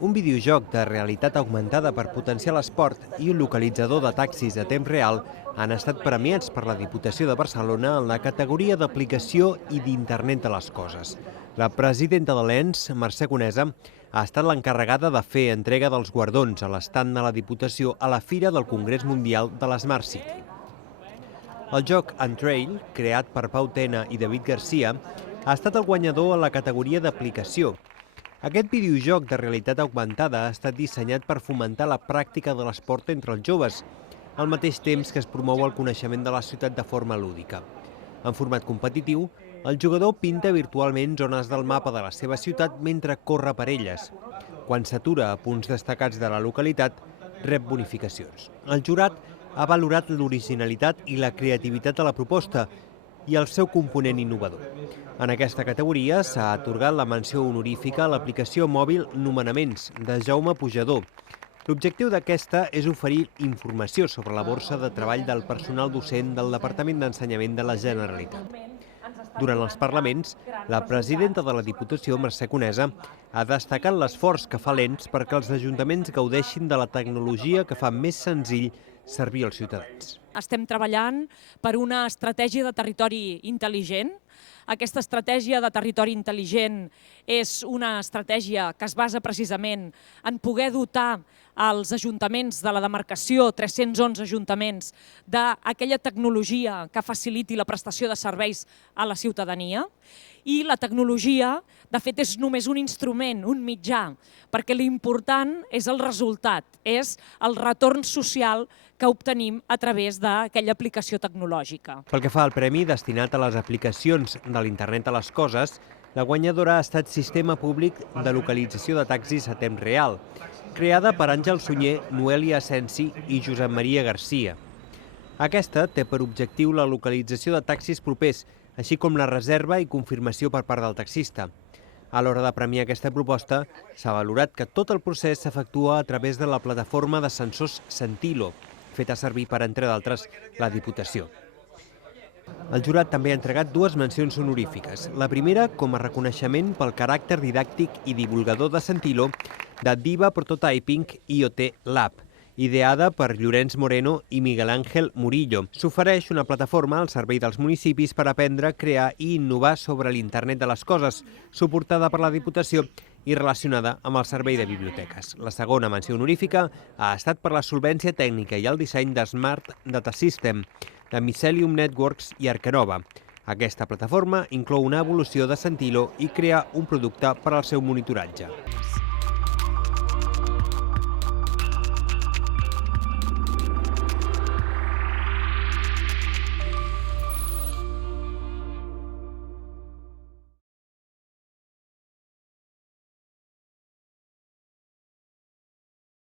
Un videojoc de realitat augmentada per potenciar l'esport i un localitzador de taxis a temps real han estat premiats per la Diputació de Barcelona en la categoria d'aplicació i d'internet de les coses. La presidenta de l'ENS, Mercè Conesa, ha estat l'encarregada de fer entrega dels guardons a l'estand de la Diputació a la Fira del Congrés Mundial de l'Smart City. El joc Untrail, creat per Pau Tena i David Garcia, ha estat el guanyador a la categoria d'aplicació. Aquest videojoc de realitat augmentada ha estat dissenyat per fomentar la pràctica de l'esport entre els joves, al mateix temps que es promou el coneixement de la ciutat de forma lúdica. En format competitiu, el jugador pinta virtualment zones del mapa de la seva ciutat mentre corre per elles. Quan s'atura a punts destacats de la localitat, rep bonificacions. El jurat ha valorat l'originalitat i la creativitat de la proposta i el seu component innovador. En aquesta categoria s'ha atorgat la menció honorífica a l'aplicació mòbil Nomenaments, de Jaume Pujador. L'objectiu d'aquesta és oferir informació sobre la borsa de treball del personal docent del Departament d'Ensenyament de la Generalitat. Durant els parlaments, la presidenta de la Diputació, Mercè Conesa, ha destacat l'esforç que fa l'ENS perquè els ajuntaments gaudeixin de la tecnologia que fa més senzill servir als ciutadans. Estem treballant per una estratègia de territori intel·ligent. Aquesta estratègia de territori intel·ligent és una estratègia que es basa precisament en poder dotar als ajuntaments de la demarcació, 311 ajuntaments, d'aquella tecnologia que faciliti la prestació de serveis a la ciutadania. I la tecnologia, de fet, és només un instrument, un mitjà, perquè l'important és el resultat, és el retorn social que obtenim a través d'aquella aplicació tecnològica. Pel que fa al premi destinat a les aplicacions de l'Internet de les Coses, la guanyadora ha estat Sistema Públic de Localització de Taxis a Temps Real, creada per Àngel Sunyer, Noelia Asensi i Josep Maria Garcia. Aquesta té per objectiu la localització de taxis propers, així com la reserva i confirmació per part del taxista. A l'hora de premiar aquesta proposta, s'ha valorat que tot el procés s'efectua a través de la plataforma de sensors Sentilo, feta servir per, entre d'altres, la Diputació. El jurat també ha entregat dues mencions honorífiques. La primera com a reconeixement pel caràcter didàctic i divulgador de Sentilo de Diva Prototyping IoT Lab, ideada per Llorenç Moreno i Miguel Ángel Murillo. S'ofereix una plataforma al servei dels municipis per aprendre, crear i innovar sobre l'Internet de les Coses, suportada per la Diputació i relacionada amb el servei de biblioteques. La segona menció honorífica ha estat per la solvència tècnica i el disseny de Smart Data System, de Mycelium Networks i Arcanova. Aquesta plataforma inclou una evolució de Sentilo i crea un producte per al seu monitoratge.